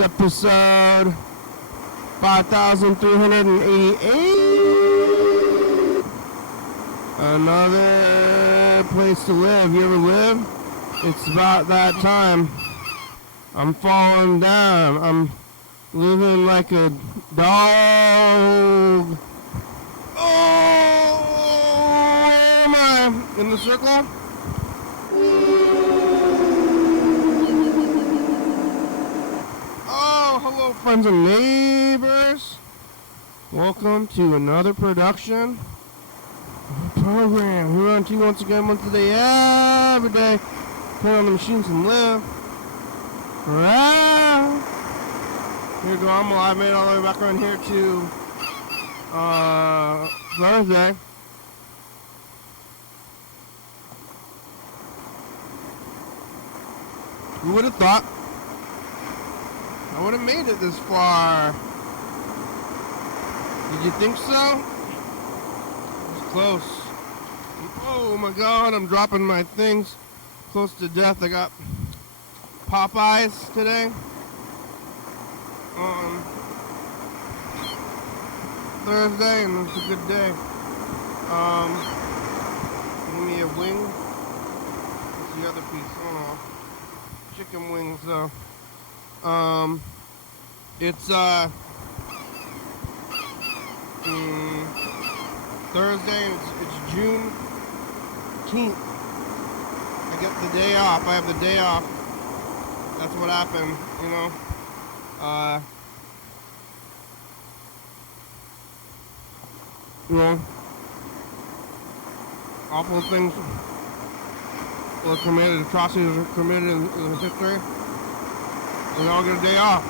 episode 5388. Another place to live. You ever live? It's about that time. I'm falling down. I'm living like a dog. Oh, where am I? In the circle? Oh, hello, friends and neighbors. Welcome to another production of the program. We run to you once again, once a day, every day. Put on the machines and live. Wow. Here we go. I'm alive. Made it all the way back around here to Thursday. Who would have thought I would have made it this far? Did you think so? It was close. Oh my god, I'm dropping my things close to death. I got Popeyes today on Thursday, and it's a good day. Give me a wing. What's the other piece? I don't know. Chicken wings, though. It's Thursday, and it's Juneteenth. I get the day off. I have the day off. That's what happened, you know. Awful things were committed, atrocities were committed in history. We all get a day off.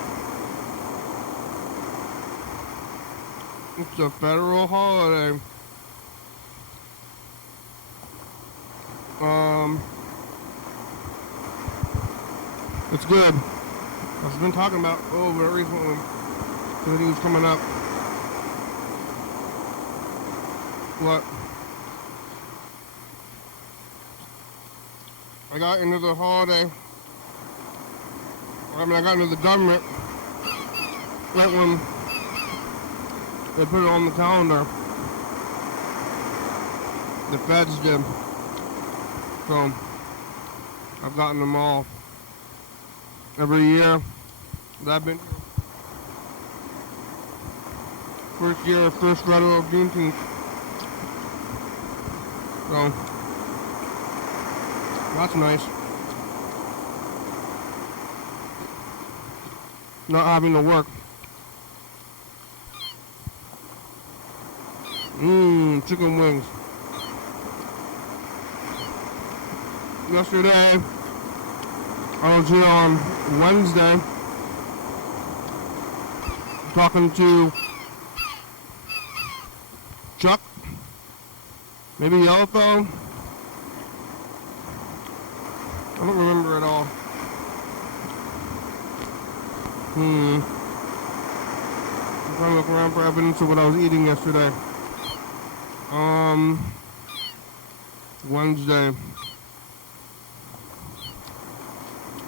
It's a federal holiday. It's good. I've been talking about very recently. Everything's coming up. What? I got into the holiday. I got into the government right when they put it on the calendar. The feds did. So I've gotten them all every year that I've been here. First year, first federal Juneteenth. So that's nice. Not having to work. Chicken wings. Yesterday, I was here on Wednesday talking to Chuck, maybe Yellowphone. I don't remember at all. I'm trying to look around for evidence of what I was eating yesterday. Wednesday.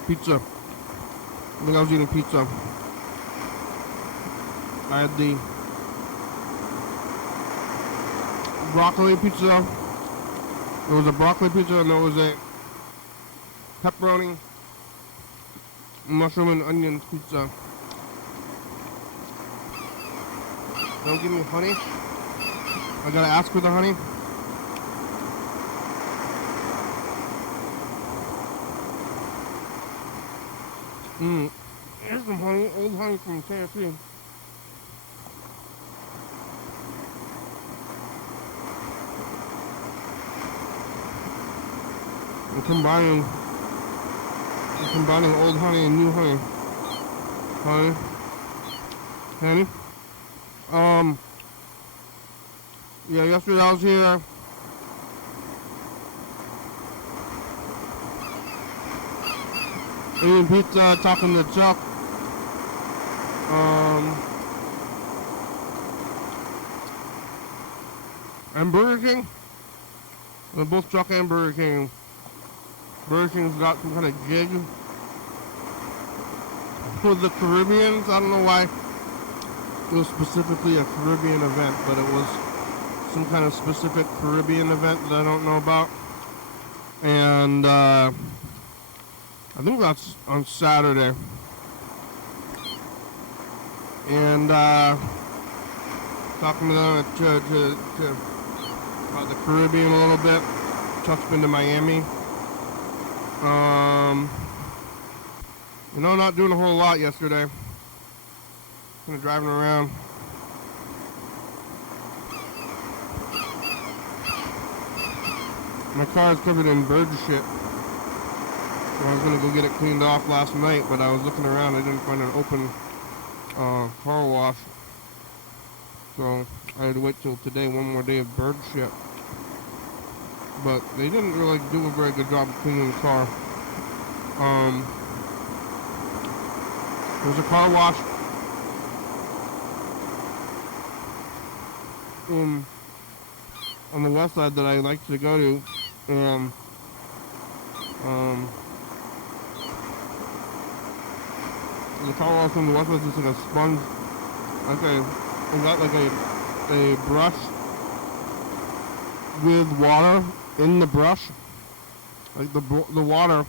Pizza. I think I was eating pizza. I had the broccoli pizza. There was a broccoli pizza and there was a pepperoni, mushroom and onion pizza. Don't give me honey. I gotta ask for the honey. Here's some honey, old honey from KFC. I'm combining old honey and new honey. Honey. Yeah, yesterday I was here. Eating pizza, talking to Chuck. And Burger King. They're both Chuck and Burger King. Burger King's got some kind of gig. with the Caribbeans. I don't know why it was specifically a Caribbean event, but it was some kind of specific Caribbean event that I don't know about. And I think that's on Saturday. And talking to them about the Caribbean a little bit. Chuck's been to Miami. Not doing a whole lot yesterday. Kind of driving around. My car is covered in bird shit. So I was gonna go get it cleaned off last night, but I was looking around. I didn't find an open car wash. So I had to wait till today, one more day of bird shit. But they didn't really do a very good job of cleaning the car. There's a car wash on the west side that I like to go to. The car wash on the west side is just like a sponge. It got like a brush with water in the brush. Like the water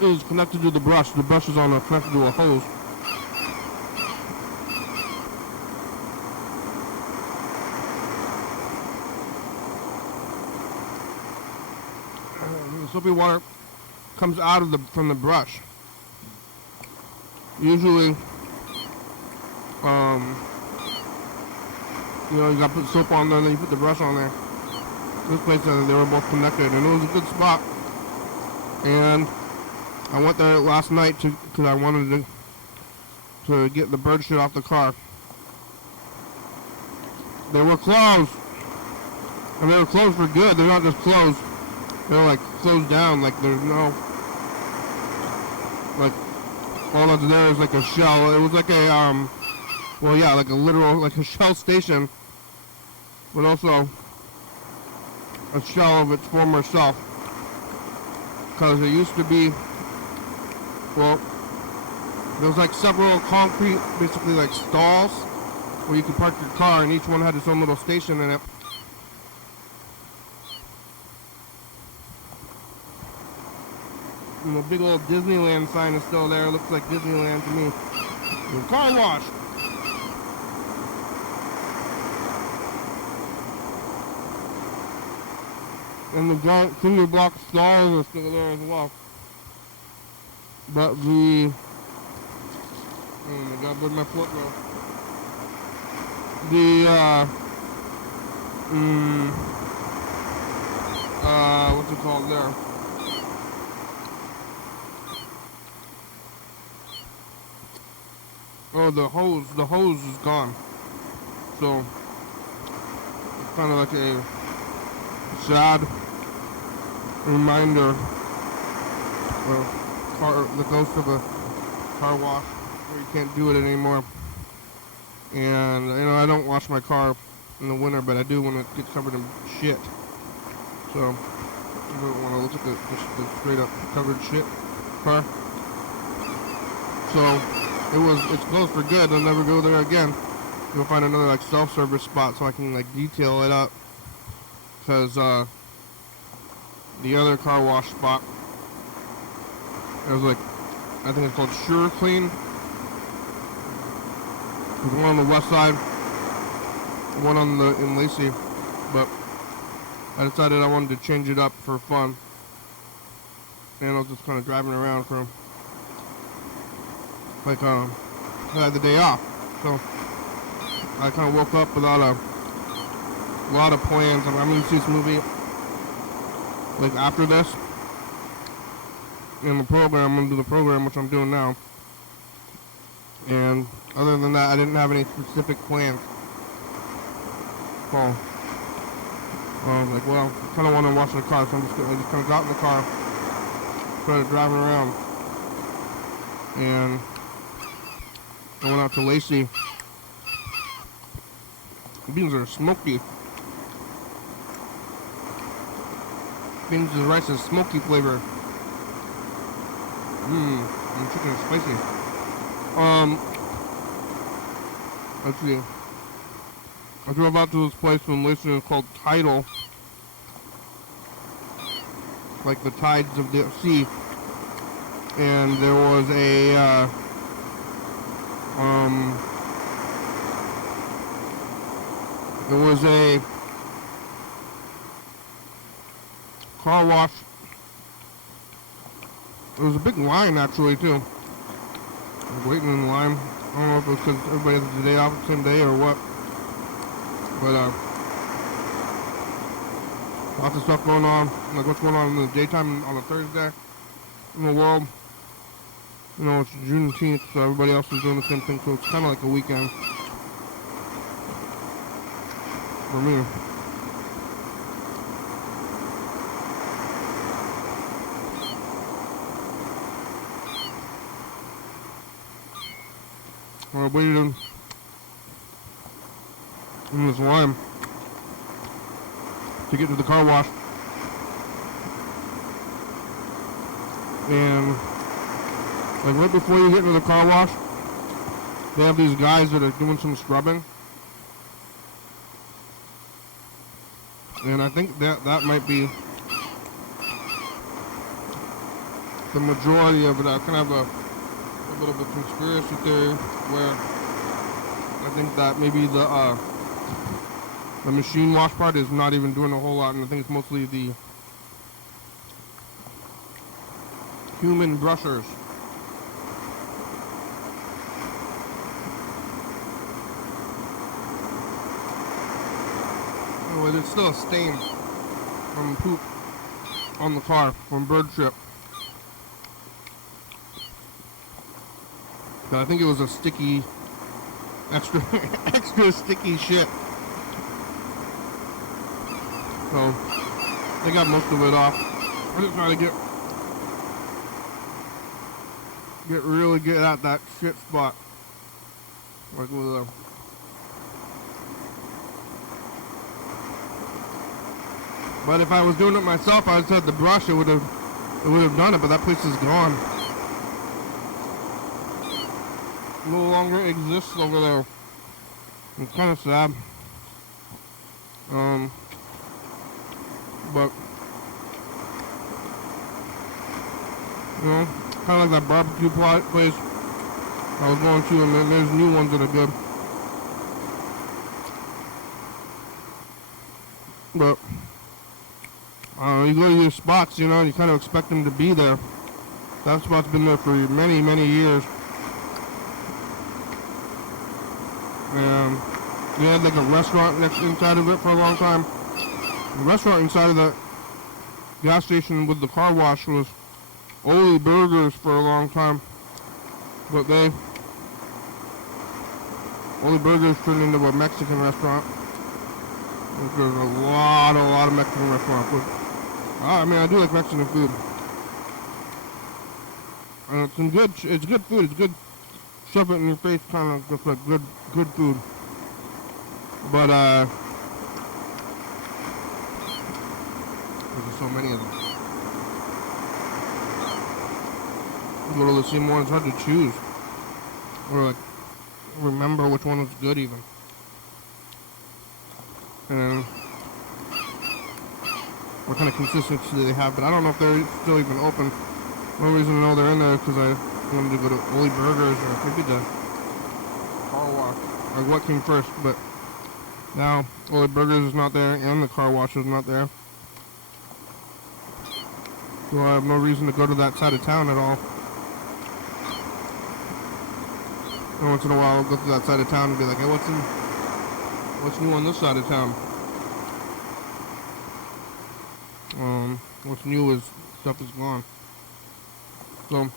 is connected to the brush. The brush is connected to a hose. The soapy water comes out of from the brush. Usually, you gotta put soap on there, and then you put the brush on there. This place, they were both connected, and it was a good spot. And I went there last night because I wanted to get the bird shit off the car. They were closed, and they were closed for good. They're not just closed; they're like closed down. Like there's no, like all that's there is like a shell. It was like a like a literal, like a shell station, but also a shell of its former self. Because it used to be, there was like several concrete, basically like stalls, where you could park your car, and each one had its own little station in it. And the big old Disneyland sign is still there. It looks like Disneyland to me. The car wash. And the giant cinder block stalls are still there as well. But oh my god, where'd my foot go? What's it called there? Oh, the hose is gone. So, it's kind of like a sad reminder of the ghost of a car wash where you can't do it anymore. And I don't wash my car in the winter, but I do when it gets covered in shit. So you don't want to look at the straight up covered shit car. So it's closed for good. I'll never go there again. Go find another like self-service spot so I can like detail it up. Because the other car wash spot, it was like, I think it's called Sure Clean. There's one on the west side, one in Lacey, but I decided I wanted to change it up for fun. And I was just kind of driving around for like I had the day off, so I kind of woke up without a lot of plans. I'm going to see this movie like after this in the program. I'm going to do the program, which I'm doing now. And other than that, I didn't have any specific plans. So I was like, well, I kind of want to wash the car, so I just kind of got in the car, started driving around, and I went out to Lacey. The beans are smoky. Beans and rice is smoky flavor. And chicken is spicy. Let's see. I drove out to this place in Malaysia called Tidal. Like the tides of the sea. And there was a, car wash. There was a big line actually too. I was waiting in line. I don't know if it was because everybody has the day off the same day or what. But lots of stuff going on. Like what's going on in the daytime on a Thursday in the world. You know, it's Juneteenth, so everybody else is doing the same thing, so it's kind of like a weekend for me. I waited in this line to get to the car wash, and like right before you get to the car wash, they have these guys that are doing some scrubbing, and I think that might be the majority of it. I kind of have a bit of a conspiracy theory where I think that maybe the machine wash part is not even doing a whole lot, and I think it's mostly the human brushers. Anyway, there's still a stain from poop on the car from bird shit. But I think it was a sticky, extra sticky shit. So they got most of it off. I'm just trying to really get at that shit spot. Like with a But if I was doing it myself, I would have the brush. It would have done it. But that place is gone. No longer exists over there. It's kind of sad. But you know, kind of like that barbecue place I was going to, and then there's new ones that are good. But you go to these spots, you know, you kind of expect them to be there. That spot's been there for many, many years. And they had like a restaurant inside of it for a long time. The restaurant inside of the gas station with the car wash was Oli Burgers for a long time. But Oli Burgers turned into a Mexican restaurant. There's a lot of Mexican restaurants. But, I mean, I do like Mexican food. And it's good food. It's good, shove it in your face, kind of just like good food. But there's so many of them. You go to the same one, it's hard to choose, or like remember which one was good even. And what kind of consistency do they have? But I don't know if they're still even open. No reason to know they're in there because I wanted to go to Oli Burgers or maybe the car wash, like what came first. But now Oli Burgers is not there and the car wash is not there. So I have no reason to go to that side of town at all. And once in a while I'll go to that side of town and be like, hey, what's new on this side of town? What's new is stuff is gone. So,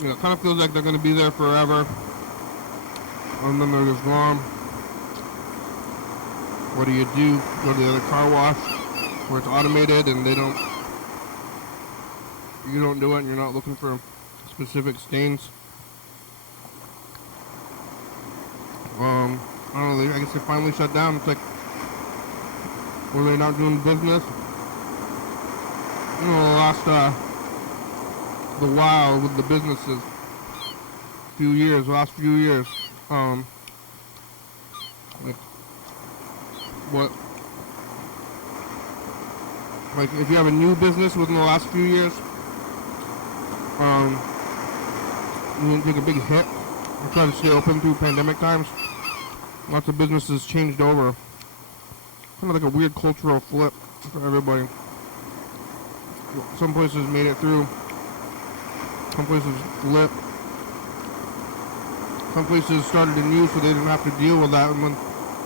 you know, it kind of feels like they're going to be there forever. And then they're just gone. What do? Go to the other car wash where it's automated and you don't do it and you're not looking for specific stains. I don't know, I guess they finally shut down. It's like, were they not doing business? You know, the last the wild with the businesses. Last few years. Like if you have a new business within the last few years, you didn't take a big hit. We're trying to stay open through pandemic times. Lots of businesses changed over. Kind of like a weird cultural flip for everybody. Some places made it through. Some places flipped. Some places started anew so they didn't have to deal with that. And when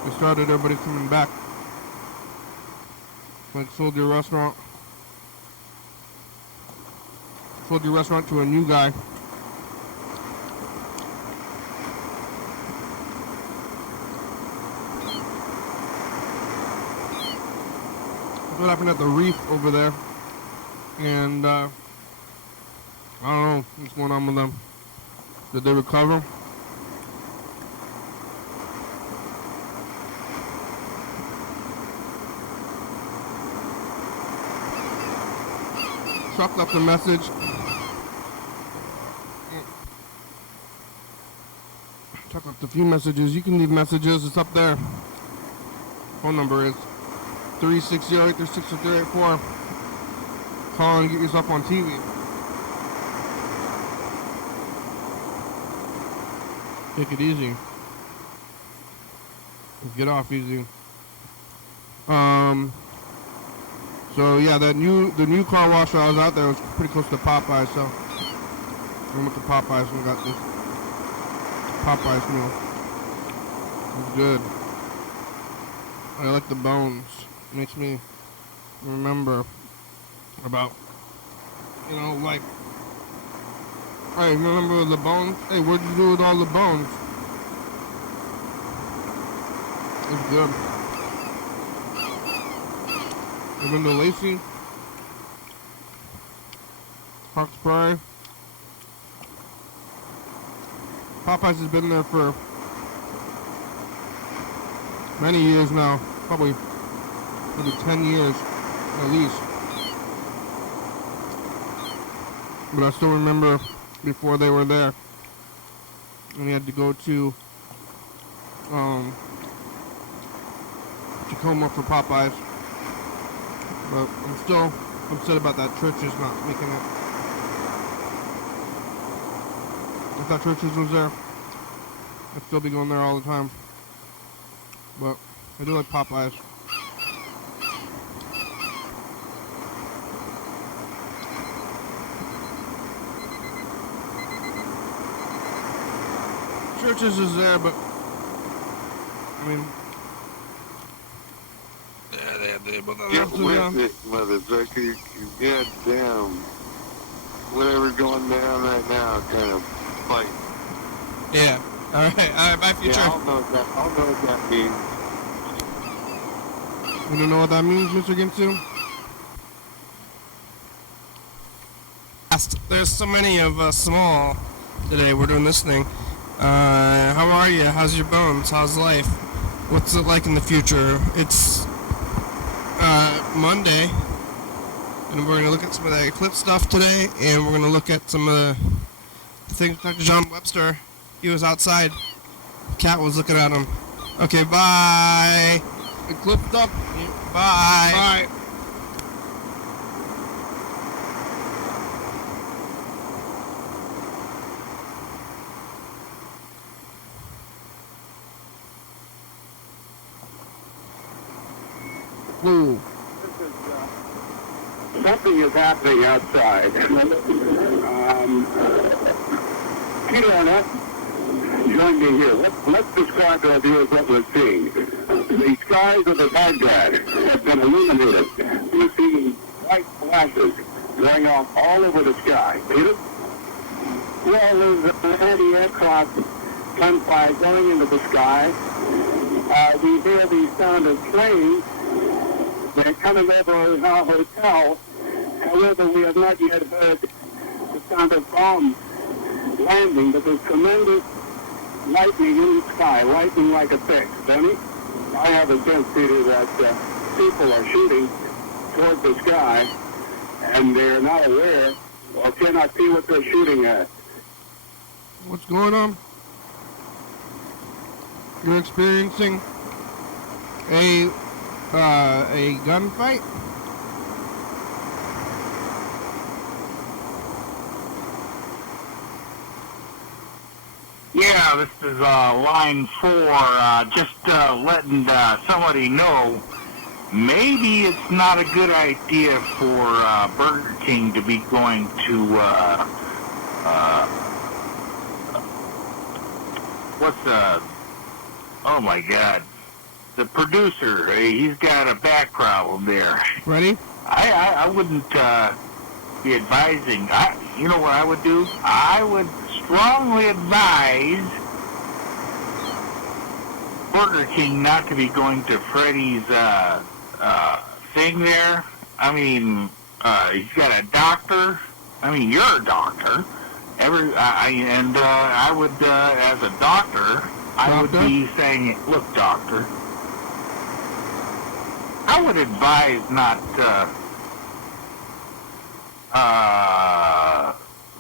they started, everybody's coming back. Like sold your restaurant to a new guy. That's what happened at the Reef over there. And I don't know what's going on with them. Did they recover? Chuck left a message. Chuck left a few messages. You can leave messages. It's up there. Phone number is 360-836-0384. Call and get yourself on TV. Take it easy. Get off easy. So yeah, the new car wash I was out there was pretty close to Popeyes, so I went to Popeyes and got this Popeyes meal. It was good. I like the bones. It makes me remember about, like, hey, remember the bones? Hey, what'd you do with all the bones? It's good. You been to Lacey? Hawks Prairie? Popeyes has been there for many years now. Probably 10 years at least. But I still remember before they were there. And we had to go to Tacoma for Popeyes. But I'm still upset about that Church's not making it. If that Church's was there, I'd still be going there all the time. But I do like Popeyes. Church's is there, but I mean, get with it, motherfucker. Goddamn. Whatever's going down right now, kind of fight. Yeah. Alright, bye future. Yeah, I don't know what that means. You don't know what that means, Mr. Ginsu? There's so many of us small today. We're doing this thing. How are you? How's your bones? How's life? What's it like in the future? It's Monday, and we're going to look at some of that eclipse stuff today, and we're going to look at some of the things Dr. John Webster, he was outside. The cat was looking at him. Okay, bye. Eclipse stuff. Bye. Bye. Whoa. Something is happening outside. Peter Arnett, join me here. Let's describe to our viewers what we're seeing. The skies of the Baghdad have been illuminated. We're seeing white flashes going off all over the sky. Peter? Well, there's an anti-aircraft gunfire going into the sky. We hear the sound of planes. They're coming over our hotel. However, we have not yet heard the sound of bombs landing, but there's tremendous lightning in the sky, lightning like a fix. Benny, I have a sense, Peter, that people are shooting toward the sky, and they're not aware Or can I see what they're shooting at? What's going on? You're experiencing a gunfight? Yeah, this is line 4. Just letting somebody know. Maybe it's not a good idea for Burger King to be going to oh my God, the producer. He's got a back problem there. Ready? I wouldn't be advising. You know what I would do? I would strongly advise Burger King not to be going to Freddy's thing there. I mean, he's got a doctor. I mean, you're a doctor. I would, as a doctor, I would be saying, look, doctor, I would advise not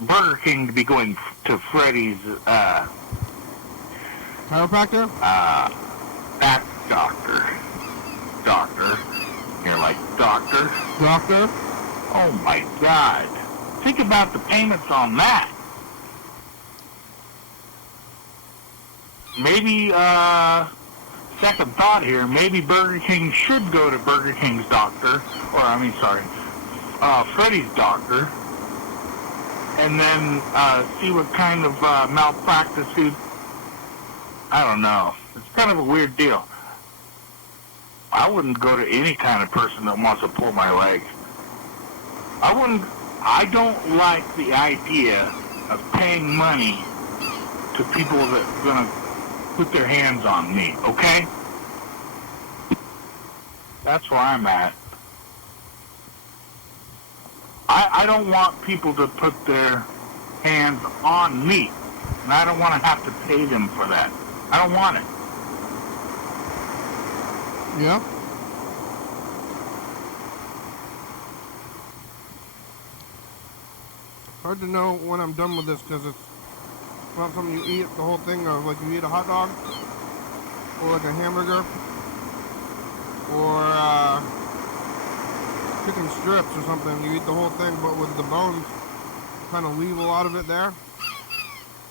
Burger King to be going to Freddy's chiropractor? Back doctor. You're like, doctor? Doctor? Oh my God. Think about the payments on that. Maybe, second thought here, maybe Burger King should go to Burger King's doctor, Freddy's doctor, and then see what kind of malpractice I don't know. It's kind of a weird deal. I wouldn't go to any kind of person that wants to pull my leg. I don't like the idea of paying money to people that are going to put their hands on me, okay? That's where I'm at. I don't want people to put their hands on me, and I don't want to have to pay them for that. I don't want it. Yeah. Hard to know when I'm done with this because it's not something you eat the whole thing, or like you eat a hot dog, or like a hamburger, or chicken strips or something. You eat the whole thing, but with the bones, you kind of leave a lot of it there.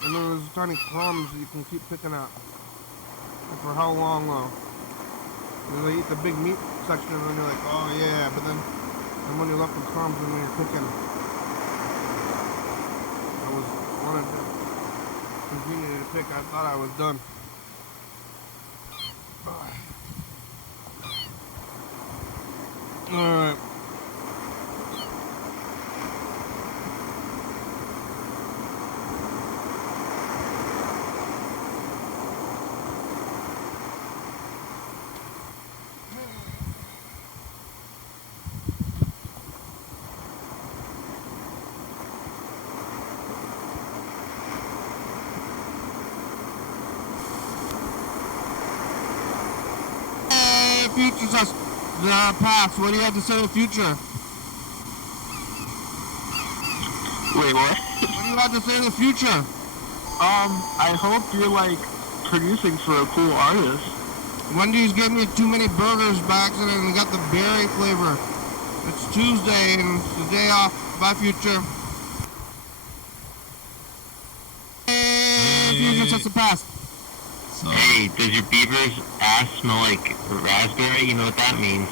And then there's tiny crumbs that you can keep picking at. And for how long though? They eat the big meat section and then you're like, oh yeah, but then when you're left with crumbs and when you're picking, I wanted to continue to pick. I thought I was done. Alright. Future's us. The past. What do you have to say to the future? Wait, what? What do you have to say to the future? I hope you're, like, producing for a cool artist. Wendy's gave me too many burgers by accident and got the berry flavor. It's Tuesday and it's the day off. Bye, Future. Hey, Future's us the past. Hey, does your beaver's ass smell like raspberry? You know what that means.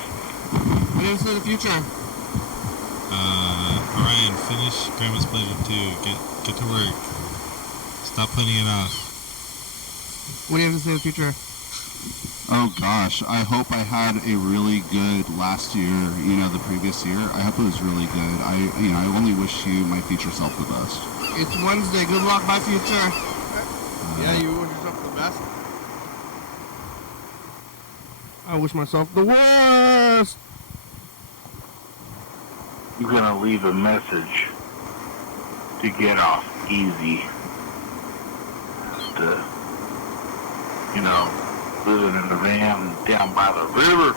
What do you say to the future? Ryan, finish Grandma's Pleasure 2. Get to work. Stop putting it off. What do you have to say to the future? Oh gosh, I hope I had a really good last year, the previous year. I hope it was really good. I only wish you, my future self, the best. It's Wednesday. Good luck, bye, Future. Yeah, you wish yourself the best. I wish myself the worst. You're going to leave a message to get off easy. To, living in the van down by the river.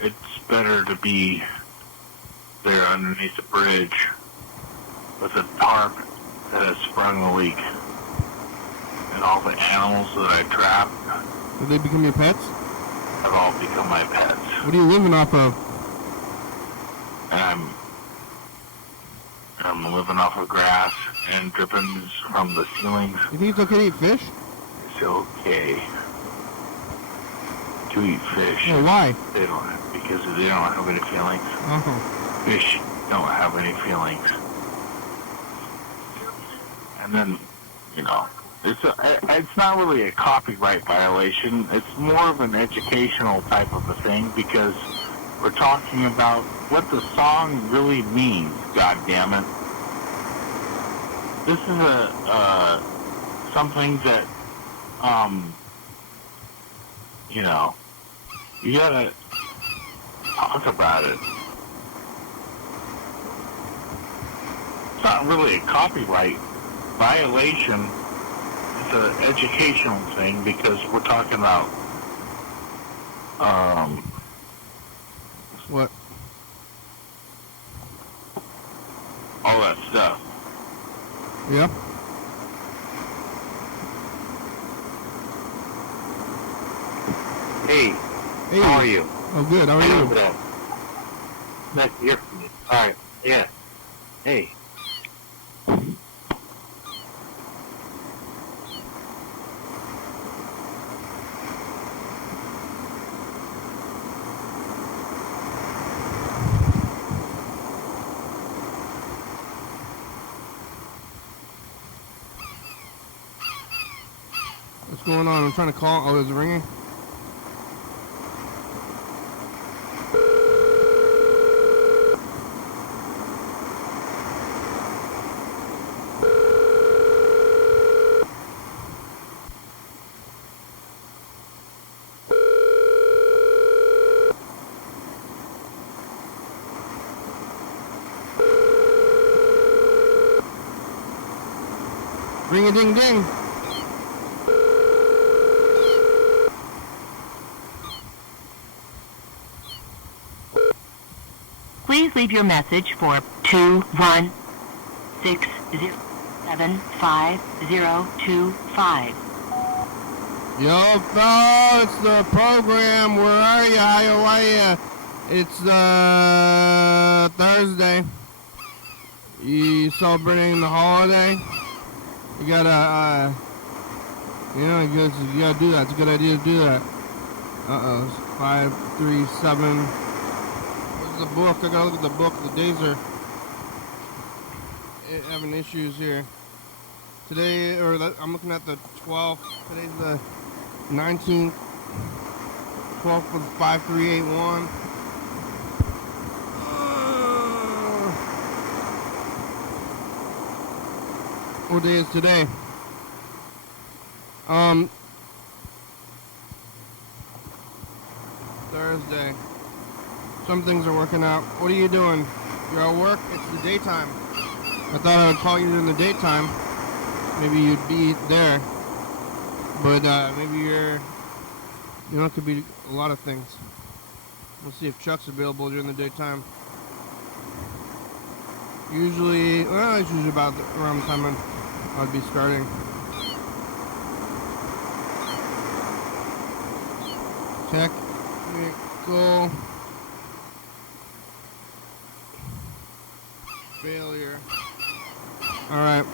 It's better to be there underneath the bridge with a tarp that has sprung a leak. And all the animals that I trapped Did they become your pets? have all become my pets. What are you living off of? And I'm living off of grass and drippings from the ceilings. You think it's okay to eat fish? It's okay to eat fish. Yeah, why? They don't, because they don't have any feelings. Oh. Fish don't have any feelings. And then, you know, it's not really a copyright violation. It's more of an educational type of a thing because we're talking about what the song really means, God damn it. This is something that, you know, you gotta talk about it. It's not really a copyright violation. It's an educational thing because we're talking about, What? all that stuff. Yeah? Hey, Hey. how are you? Oh, good. How are you? Nice to hear from you. Alright, yeah. Hey. What's going on? I'm trying to call. Oh, is it ringing? Ring a ding ding. Please leave your message for 216075025. Yo, fellas, it's the program. Where are you? How are you? It's Thursday. You celebrating the holiday? You gotta, you gotta do that. It's a good idea to do that. Uh-oh, 537. Where's the book? I gotta look at the book. The days are having issues here. Today, I'm looking at the 12th. Today's the 19th. 12th with 5381. What day is today? Thursday. Some things are working out. What are you doing? You're at work? It's the daytime. I thought I would call you in the daytime. Maybe you'd be there. But maybe it could be a lot of things. We'll see if Chuck's available during the daytime. Usually, it's usually about around the time I'd be starting. Technical failure. All right.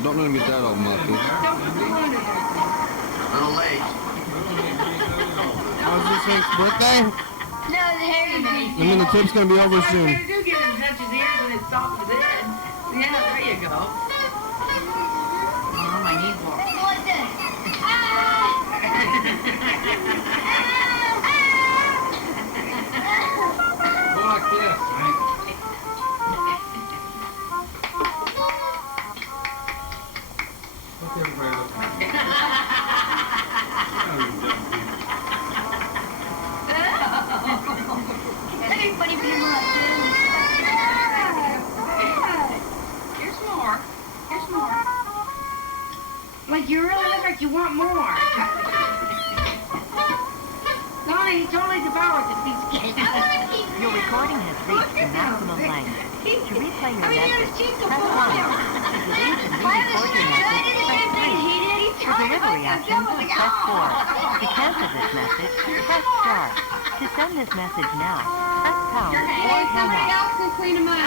Don't let him get that all muffled. A little late. How's this Hank's birthday? No, the Harry Day. I mean, the tip's gonna be over soon. Do get him touch his ears and it stops his head. Yeah, there you go. I need more. Like this. Go like this, right? What's everybody looking at? Everybody be like Here's more. Here's more. Like you really look like you want more. Donnie, he totally devoured the piece. Your recording has reached the maximum length. To replay your message, press 1. To delete and re-record your message, press 3. For delivery options, press 4. To cancel this message, press star. To send this message now, press pound or hang Somebody up. else can clean them up.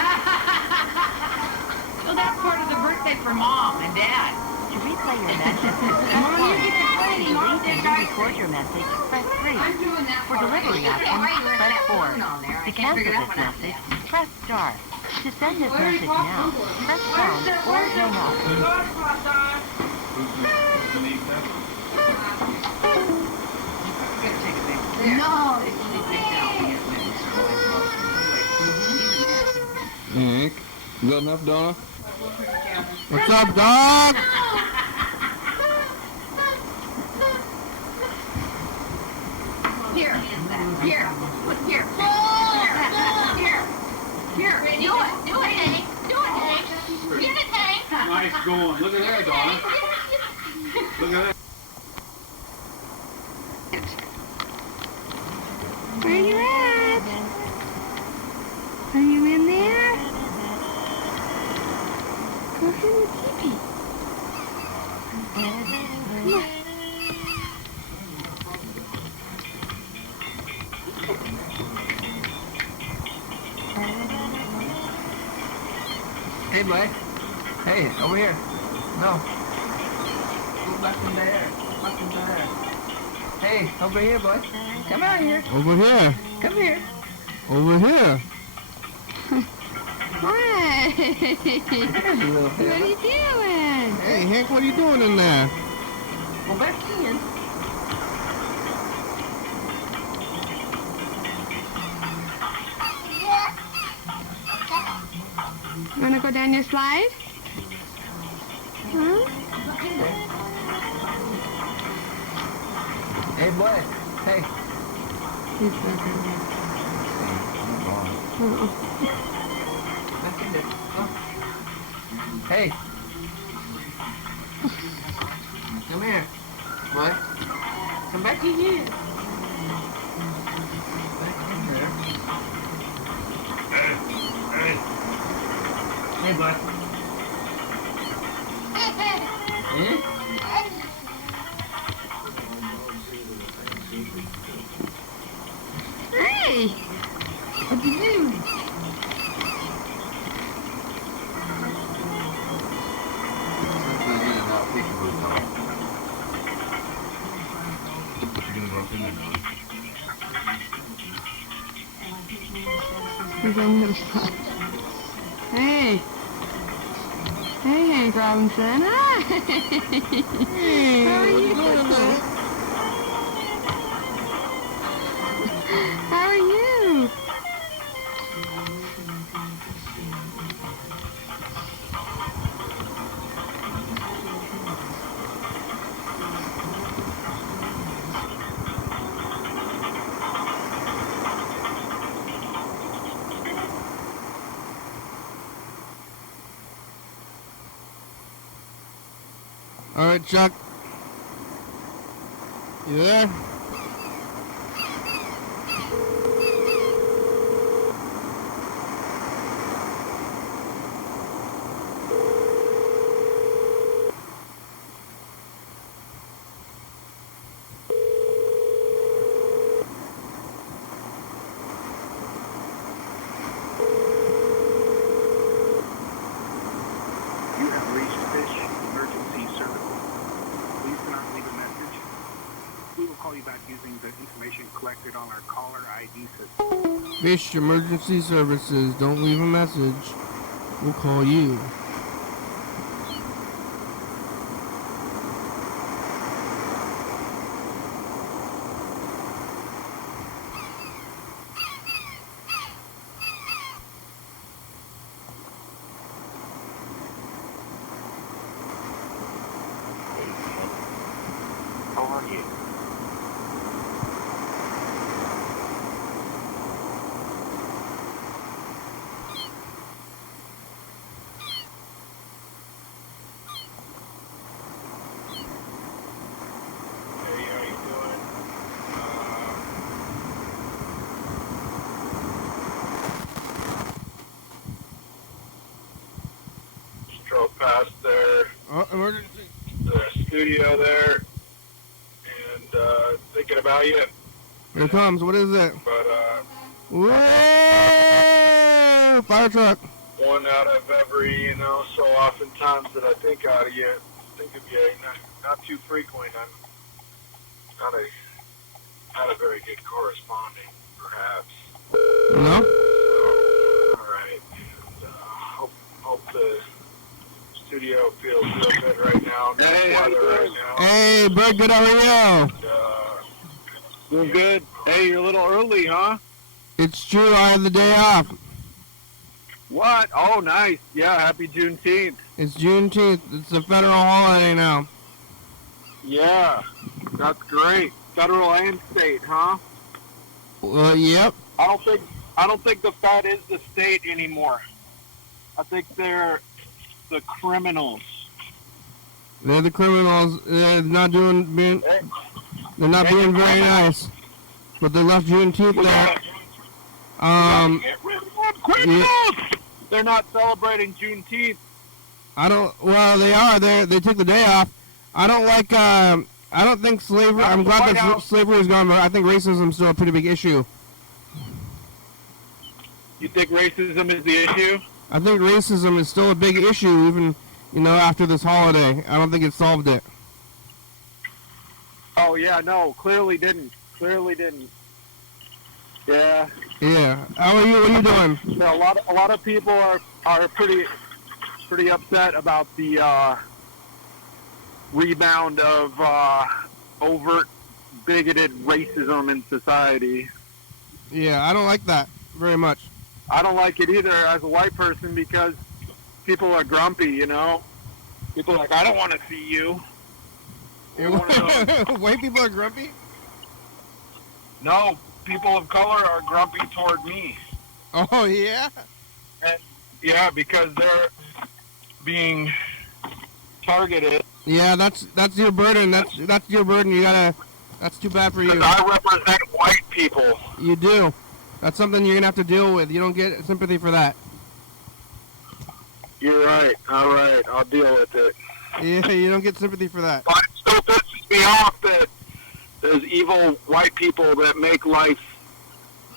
well, that's part of the birthday for Mom and Dad. To replay your message, press 1. Mom, you get the To cleaning. Mom, delete and re-record your message, press 3. I'm doing that For delivery options, press 4. To cancel this one out message, press star. To send this message now, press pound or hang up. No. Nick, good enough, Donna? What's up, dog? Here. Here. Here. Here. Do it, Hank. Do it, Hank. Get it, Hank. Nice going. Look at there, Donna. Look at that. Where you at? Are you in there? Go in the teepee. Come on. Hey, Blake. Hey, over here. No. Go back in there. Back in there. Hey, over here, boy. Come out here. Over here. Come here. Over here. What? There's a little What bit. are you doing? Hey, Hank, what are you doing in there? Go back in. Wanna go down your slide? Huh? Hey, boy. Hey. He's not gonna. Back in there. Go. Hey. Come here. Boy. Come back in here. Back in there. Hey, bud. Eh? Hey! What you doing? He's on the other side. Hey! Hey, Hank Robinson. Hi! Hey, How are what you? you doing there? How are you? All right, Chuck. You there? You have reached Fish Emergency Services. Please do not leave a message. We will call you back using the information collected on our caller ID system. Fish Emergency Services. Don't leave a message. We'll call you. 28. Hey, how you doing? Just drove past there, Emergency. the studio there, and thinking about you. Here it comes. What is it? But Whoa! Fire truck. one out of every, so oftentimes that I think of you, not too frequent. I'm not a very good corresponding, perhaps. No? All right. And, hope the studio feels real good right now. Hey, Nice weather right now. Hey, Bird, good, how are you? And, Doing good. Hey, you're a little early, huh? It's true, I have the day off. What? Oh, nice. Yeah, happy Juneteenth. It's Juneteenth. It's a federal holiday now. Yeah, that's great. Federal and state, huh? Yep. I don't think the Fed is the state anymore. I think they're the criminals. They're the criminals. They're not being very nice. But they left Juneteenth there. Criminals! They're not celebrating Juneteenth. Well, they are. They took the day off. I don't think slavery, I'm glad that slavery is gone, but I think racism is still a pretty big issue. You think racism is the issue? I think racism is still a big issue, even, after this holiday. I don't think it solved it. Oh, yeah, no, clearly didn't. Yeah. Yeah. How are you? What are you doing? No, a lot of people are pretty upset about the rebound of overt bigoted racism in society. Yeah, I don't like that very much. I don't like it either as a white person because people are grumpy, People are like, I don't want to see you. White people are grumpy? No, people of color are grumpy toward me. Oh, yeah? And, yeah, because they're being targeted. Yeah, that's your burden. That's your burden. That's too bad for you. I represent white people. You do. That's something you're going to have to deal with. You don't get sympathy for that. You're right. All right. I'll deal with it. Yeah, you don't get sympathy for that. But it still pisses me off that there's evil white people that make life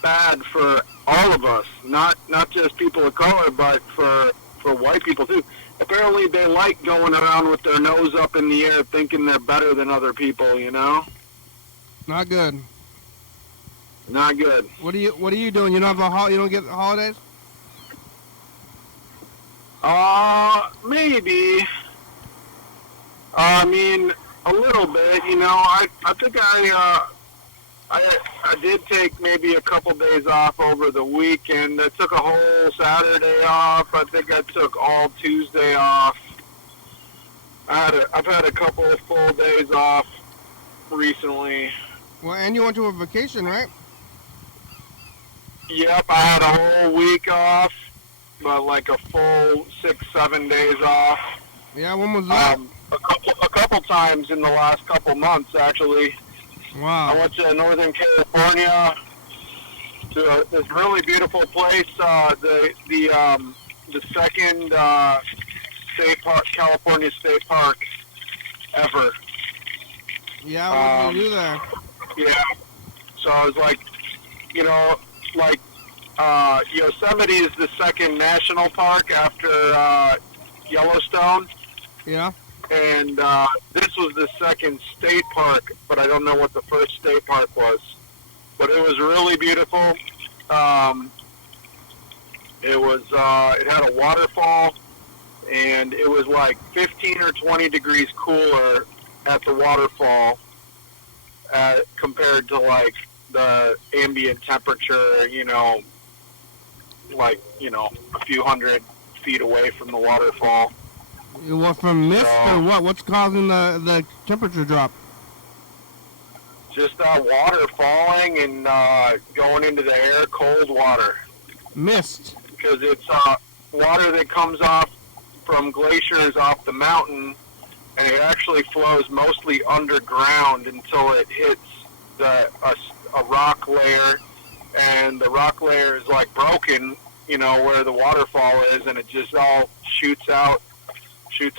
bad for all of us. Not just people of color, but for white people, too. Apparently, they like going around with their nose up in the air thinking they're better than other people, Not good. Not good. What are you doing? You don't get the holidays? Maybe. I mean, a little bit, I think I did take maybe a couple days off over the weekend. I took a whole Saturday off. I think I took all Tuesday off. I've had a couple of full days off recently. Well, and you went to a vacation, right? Yep, I had a whole week off, but like a full 6-7 days off. Yeah, when was that? A couple times in the last couple months, actually. Wow. I went to Northern California to this really beautiful place, the second state park, California state park ever. Yeah, what did you do there? Yeah. So I was like, Yosemite is the second national park after Yellowstone. Yeah. And this was the second state park, but I don't know what the first state park was. But it was really beautiful. It had a waterfall, and it was like 15 or 20 degrees cooler at the waterfall compared to like the ambient temperature, a few hundred feet away from the waterfall. What, from mist or what? What's causing the temperature drop? Just water falling and going into the air, cold water. Mist. Because it's water that comes off from glaciers off the mountain, and it actually flows mostly underground until it hits a rock layer, and the rock layer is like broken, you know, where the waterfall is, and it just all shoots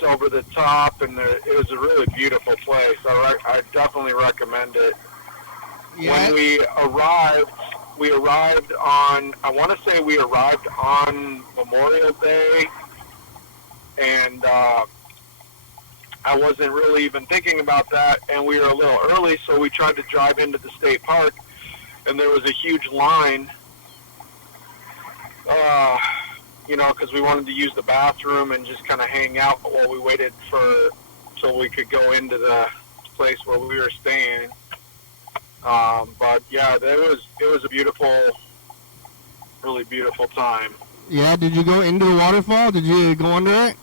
over the top, and it was a really beautiful place. I definitely recommend it. Yeah. When we arrived on, I want to say we arrived on Memorial Day, and I wasn't really even thinking about that, and we were a little early, so we tried to drive into the state park, and there was a huge line, you know, because we wanted to use the bathroom and just kind of hang out while we waited till we could go into the place where we were staying. But yeah, it was a beautiful, really beautiful time. Yeah, did you go into the waterfall? Did you go under it?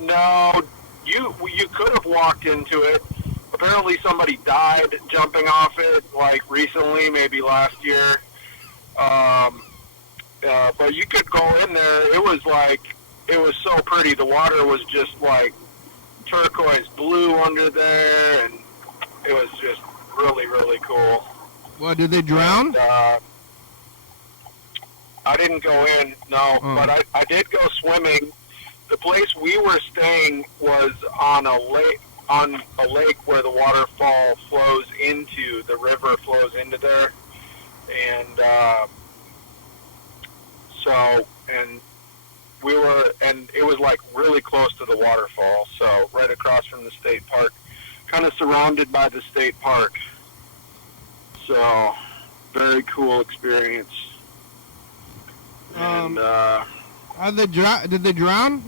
No, you could have walked into it. Apparently somebody died jumping off it, like recently, maybe last year. But you could go in there. It was so pretty. The water was just like turquoise blue under there, and it was just really, really cool. Well, did they drown? And, I didn't go in, no, but I did go swimming. The place we were staying was on a lake where the waterfall flows into, the river flows into there. And it was like really close to the waterfall, so right across from the state park, kind of surrounded by the state park. So, very cool experience. And did they drown?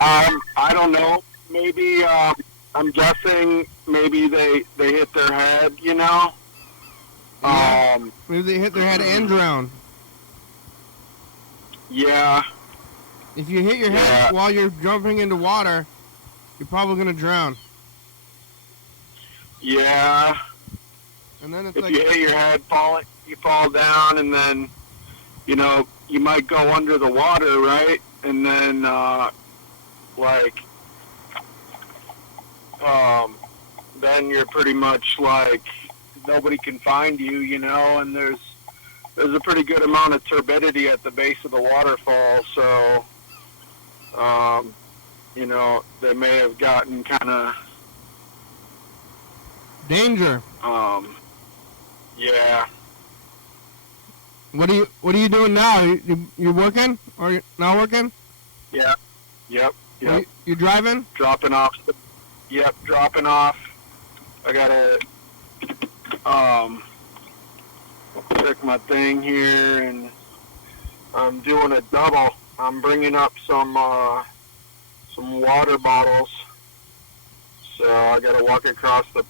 I don't know. Maybe I'm guessing maybe they hit their head. You know. Maybe they hit their head and drown. Yeah. If you hit your head while you're jumping into water, you're probably gonna drown. Yeah. And then it's if like you hit your head, you fall down, and then, you know, you might go under the water, right? And then, then you're pretty much like nobody can find you, you know. And there's a pretty good amount of turbidity at the base of the waterfall, so, you know, they may have gotten kind of danger. Yeah. What are you doing now? You working or you not working? Yeah. Yep. You driving? Dropping off. Yep, dropping off. I gotta check my thing here, and I'm doing a double. I'm bringing up some water bottles. So I gotta walk across the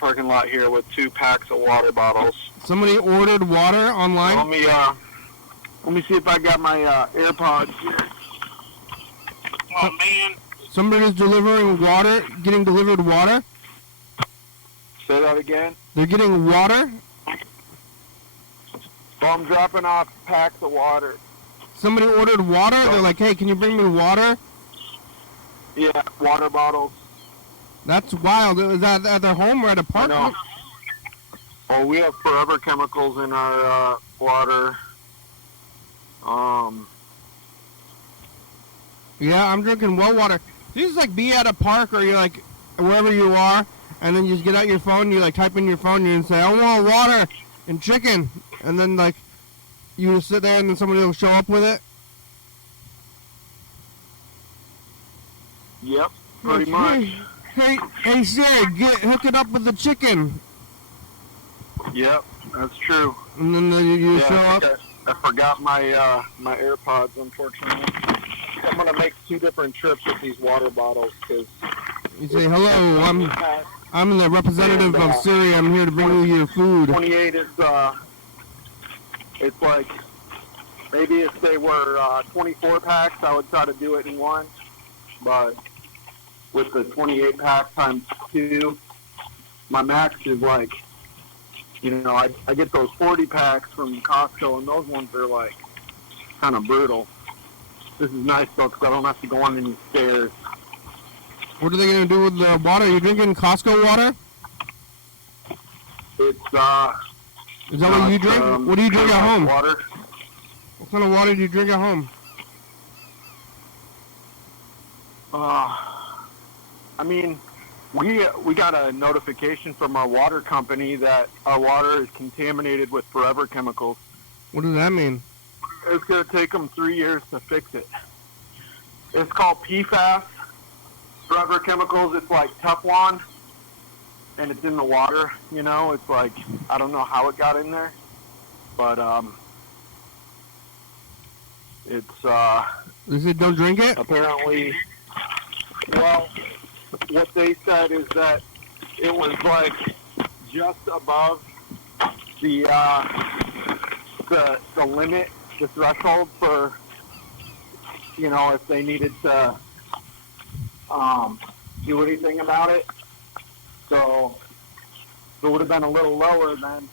parking lot here with 2 packs of water bottles. Somebody ordered water online? Let me see if I got my AirPods here. Oh man. Somebody's delivering water, getting delivered water? Say that again? They're getting water? So I'm dropping off packs of water. Somebody ordered water? They're like, hey, can you bring me water? Yeah, water bottles. That's wild. Is that at their home or at a park? No. Oh, we have forever chemicals in our water. Yeah, I'm drinking well water. You just like be at a park or you're like wherever you are, and then you just get out your phone and you like type in your phone and you say, I want water and chicken, and then like you just sit there and then somebody will show up with it. Yep, pretty much. Hey Siri, hook it up with the chicken. Yep, that's true. And then you show up. I forgot my my AirPods, unfortunately. I'm gonna make 2 different trips with these water bottles because you say, hello, I'm the representative of Siri. I'm here to bring you your food. 28 is it's like maybe if they were 24 packs, I would try to do it in one, but with the 28 pack times 2. My max is like, I get those 40 packs from Costco, and those ones are like kind of brutal. This is nice though, because I don't have to go on any stairs. What are they going to do with the water? Are you drinking Costco water? It's, Is that what you drink? What do you drink at home? Water. What kind of water do you drink at home? I mean, we got a notification from our water company that our water is contaminated with forever chemicals. What does that mean? It's going to take them 3 years to fix it. It's called PFAS, forever chemicals. It's like Teflon, and it's in the water, It's like, I don't know how it got in there, but it's They said don't drink it? apparently, well, what they said is that it was like just above the limit, the threshold for, if they needed to do anything about it. So if it would have been a little lower, then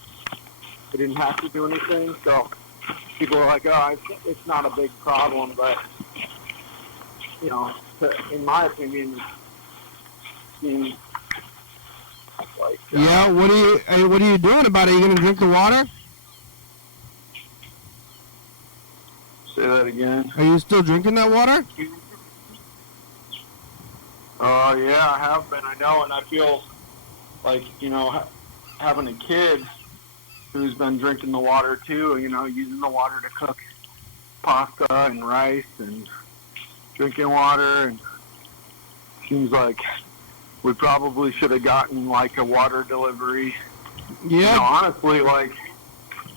they didn't have to do anything. So people are like, oh, it's not a big problem, but in my opinion, it seems like Yeah. What are you doing about it? Are you gonna drink the water? Say that again. Are you still drinking that water? Yeah, I have been. I know, and I feel like having a kid who's been drinking the water too. Using the water to cook pasta and rice and drinking water, and seems like we probably should have gotten like a water delivery. Yeah. Honestly, like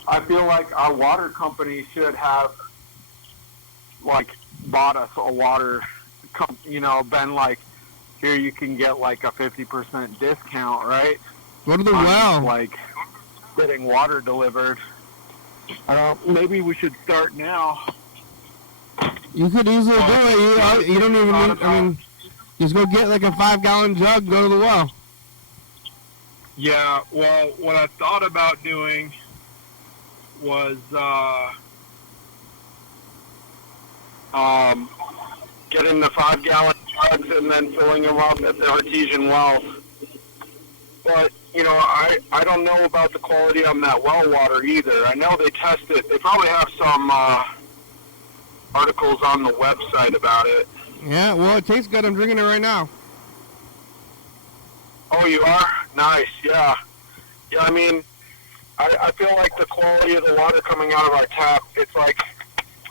I feel like our water company should have like bought us a water, been like, here you can get like a 50% discount, right? Go to the well. Like getting water delivered. Maybe we should start now. You could easily do it. You don't even need, I mean, just go get like a 5-gallon jug, go to the well. Yeah, well, what I thought about doing was getting the 5-gallon jugs and then filling them up at the artesian wells. But, I don't know about the quality on that well water either. I know they test it. They probably have some articles on the website about it. Yeah, well, it tastes good. I'm drinking it right now. Oh, you are? Nice, yeah. Yeah, I mean, I feel like the quality of the water coming out of our tap, it's like,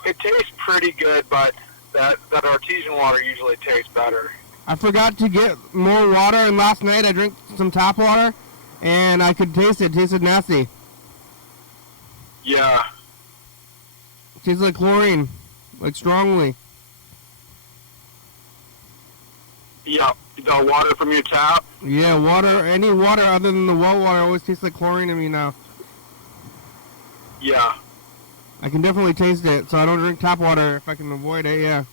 it tastes pretty good, but that artesian water usually tastes better. I forgot to get more water, and last night I drank some tap water, and I could taste it. It tasted nasty. Yeah. It tastes like chlorine, like strongly. Yeah, the water from your tap? Yeah, water, any water other than the well water always tastes like chlorine to me now. Yeah. I can definitely taste it, so I don't drink tap water if I can avoid it, yeah.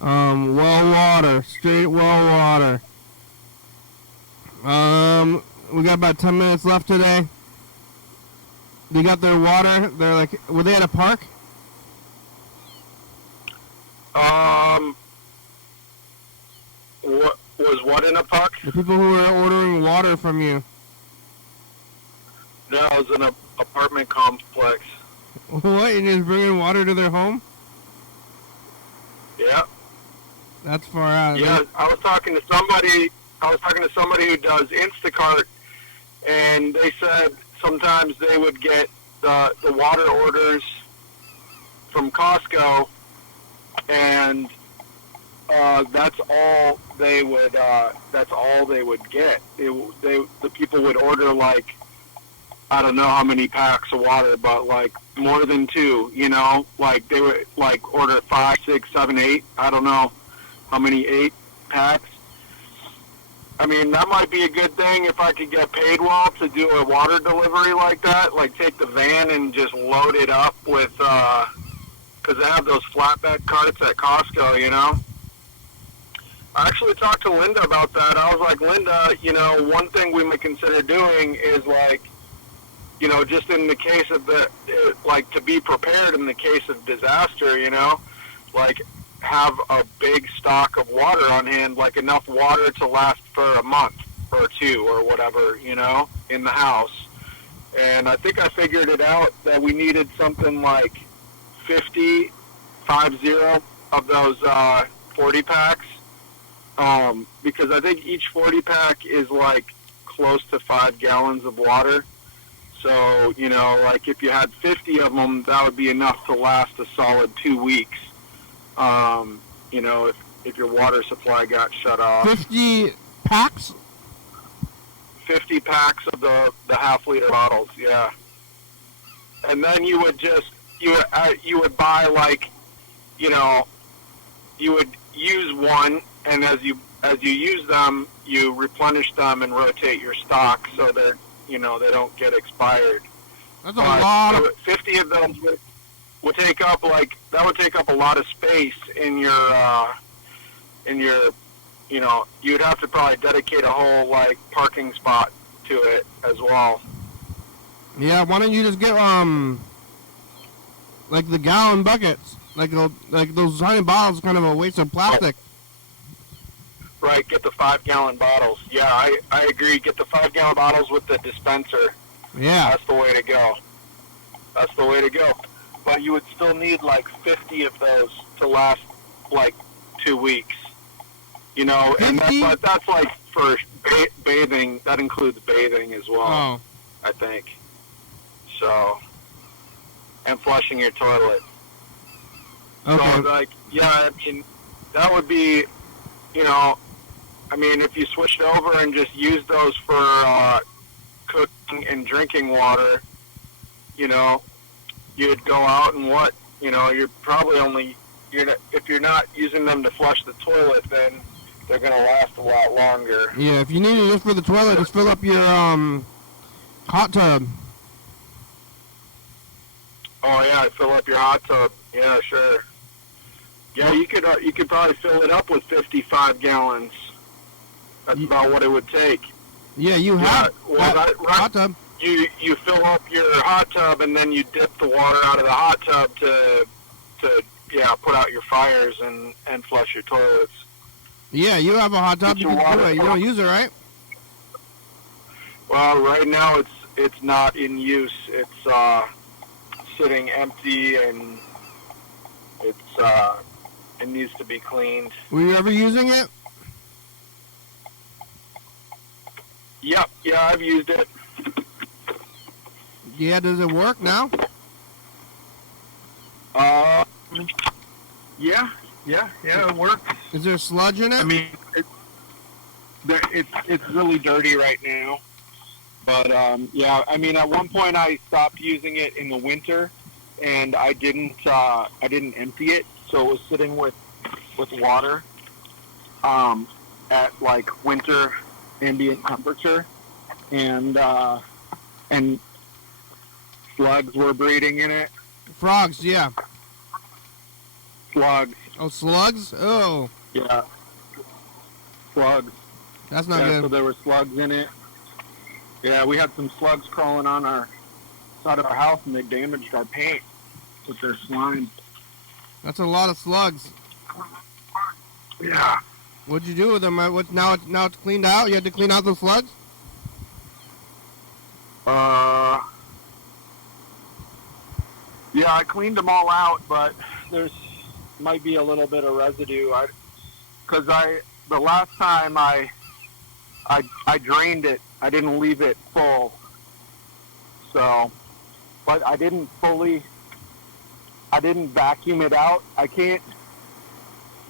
Well water, straight well water. We got about 10 minutes left today. They got their water, they're like, were they at a park? What in a puck? The people who were ordering water from you. No, it was an apartment complex. What? You're just bringing water to their home? Yeah. That's far out. Yeah, I was talking to somebody who does Instacart, and they said sometimes they would get the water orders from Costco, and that's all they would get. The people would order like, I don't know how many packs of water, but like more than 2, like they would like order 5, 6, 7, 8. I don't know how many 8 packs. I mean, that might be a good thing if I could get paid well to do a water delivery like that. Like take the van and just load it up with, because they have those flatbed carts at Costco, I actually talked to Linda about that. I was like, Linda, one thing we might consider doing is like, just in the case of like to be prepared in the case of disaster, like have a big stock of water on hand, like enough water to last for a month or two or whatever, in the house. And I think I figured it out that we needed something like 50 of those 40 packs. Because I think each 40 pack is like close to 5 gallons of water. So, like if you had 50 of them, that would be enough to last a solid 2 weeks. If your water supply got shut off. 50 packs? 50 packs of the half-liter bottles, yeah. And then you would you would buy like, you would use one, and as you use them, you replenish them and rotate your stock so that they don't get expired. That's a lot. So 50 of them would take up a lot of space in your you'd have to probably dedicate a whole like parking spot to it as well. Yeah, why don't you just get like the gallon buckets, like those tiny bottles, kind of a waste of plastic. Right, get the 5-gallon bottles. Yeah, I agree. Get the 5-gallon bottles with the dispenser. Yeah, that's the way to go. That's the way to go. But you would still need like 50 of those to last like 2 weeks. And that's like for bathing. That includes bathing as well. Oh. I think. So, and flushing your toilet. Okay. So, like, yeah, that would be, if you switched over and just used those for cooking and drinking water, you'd go out and you're probably if you're not using them to flush the toilet, then they're going to last a lot longer. Yeah, if you need it just for the toilet, just fill up your hot tub. Oh yeah, fill up your hot tub. Yeah, sure. Yeah, you could probably fill it up with 55 gallons. That's about what it would take. Yeah, you have hot tub. You fill up your hot tub and then you dip the water out of the hot tub to put out your fires and flush your toilets. Yeah, you have a hot tub. You can do it. You don't use it, right? Well, right now it's not in use. It's sitting empty and it needs to be cleaned. Were you ever using it? Yep. Yeah, I've used it. Yeah, does it work now? Yeah, it works. Is there sludge in it? I mean, it's really dirty right now. But at one point I stopped using it in the winter, and I didn't empty it, so it was sitting with water at like winter ambient temperature, and slugs were breeding in it. Frogs, yeah. Slugs. Oh, slugs? Oh. Yeah. Slugs. That's not good. So there were slugs in it. Yeah, we had some slugs crawling on our side of our house, and they damaged our paint with their slime. That's a lot of slugs. Yeah. What'd you do with them? Now it's cleaned out? You had to clean out the slugs? Yeah, I cleaned them all out, but there's might be a little bit of residue. Because the last time I drained it, I didn't leave it full. So, but I didn't vacuum it out. I can't,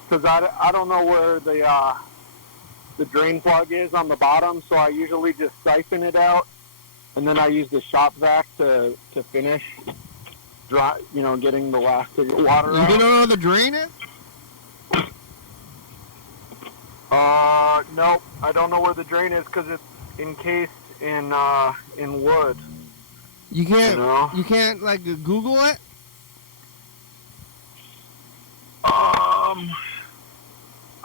because I don't know where the drain plug is on the bottom, so I usually just siphon it out, and then I use the shop vac to finish dry, getting the last of the water out. You don't know where the drain is? Nope. I don't know where the drain is because it's encased in wood. You can't. You can't like Google it. I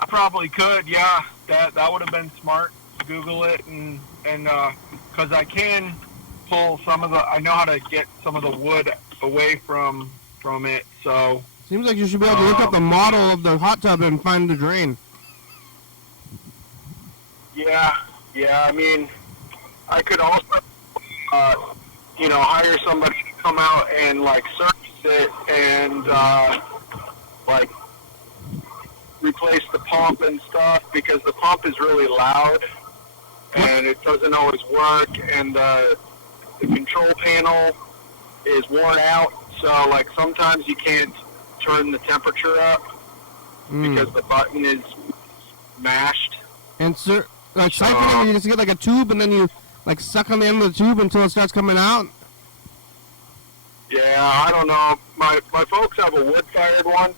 probably could. Yeah, that would have been smart. Google it and because I can pull some of the. I know how to get some of the wood away from it. So seems like you should be able to look up the model of the hot tub and find the drain. Yeah. I mean, I could also, hire somebody to come out and like service it and like replace the pump and stuff because the pump is really loud and it doesn't always work, and the control panel is worn out, so like sometimes you can't turn the temperature up because the button is mashed. And like siphoning, you just get like a tube and then you like suck on the end of the tube until it starts coming out. Yeah, I don't know. My folks have a wood-fired one.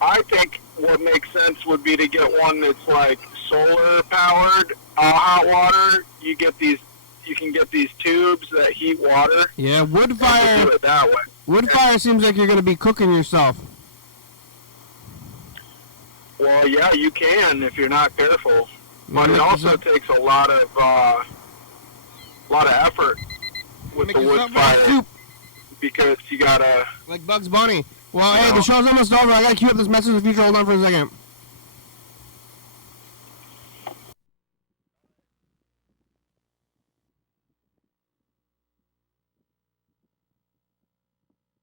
I think what makes sense would be to get one that's like solar-powered hot water. You can get these tubes that heat water. Yeah, wood fire. Do it that way. Wood fire seems like you're going to be cooking yourself. Well, yeah, you can if you're not careful, but it also takes a lot of effort with the wood fire because you gotta like Bugs Bunny. Well, hey, the show's almost over. I gotta queue up this message in the future. Hold on for a second.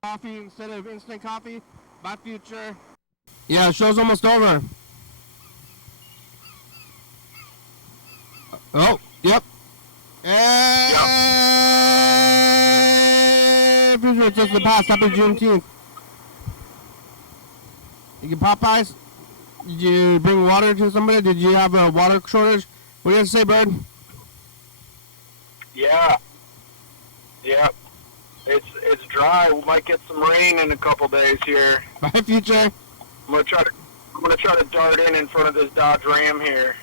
Coffee instead of instant coffee. Bye, future. Yeah, the show's almost over. Oh, yep. Hey, future, it's just the past. Happy Juneteenth. You get Popeyes? Did you bring water to somebody? Did you have a water shortage? What do you have to say, Bird? Yeah. It's dry. We might get some rain in a couple days here. Bye, future. I'm gonna try to dart in front of this Dodge Ram here.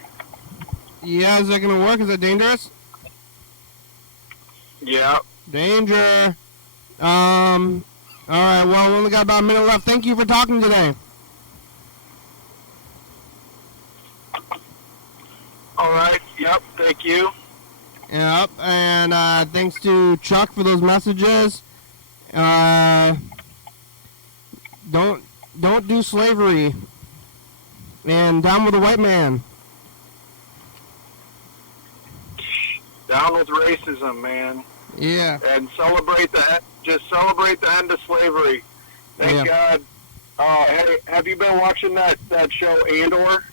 Yeah, is that gonna work? Is that dangerous? Yeah. Danger. All right. Well, we only got about a minute left. Thank you for talking today. All right. Yep. Thank you. Yep. And thanks to Chuck for those messages. Don't do slavery. And down with the white man. Down with racism, man. Yeah. And celebrate the end of slavery. Thank God. Hey, have you been watching that show Andor?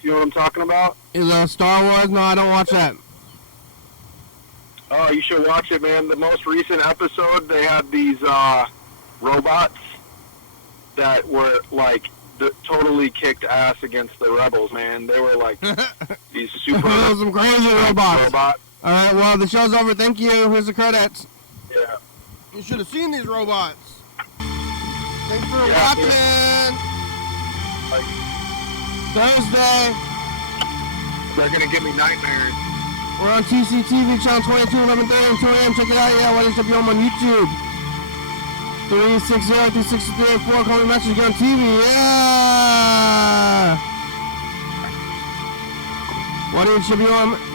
Do you know what I'm talking about? Is that Star Wars? No, I don't watch that. Oh, you should watch it, man. The most recent episode, they had these robots that were like totally kicked ass against the rebels, man. They were like these super some crazy robots. All right, well, the show's over. Thank you. Here's the credits. Yeah. You should have seen these robots. Thanks for watching. Thursday. They're going to give me nightmares. We're on TCTV, channel 22, 11:30 and 2 a.m. Check it out. Yeah, YDHWM on YouTube. 360-363-84. Call me message. Get on TV. Yeah. YDHWM.com.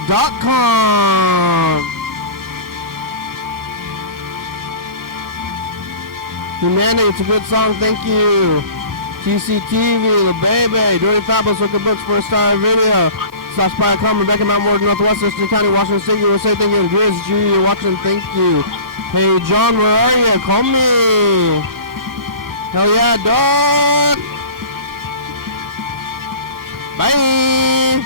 Humanity, it's a good song. Thank you. TCTV, the baby. Dirty Fabulous, Look at Books, first star video. South Spire, Carmen, Rebecca, Mount Morgan, Northwest, Thurston County, Washington State, USA. Thank you. Andreas G, you're watching. Thank you. Hey, John, where are you? Call me. Hell yeah, dog. Bye.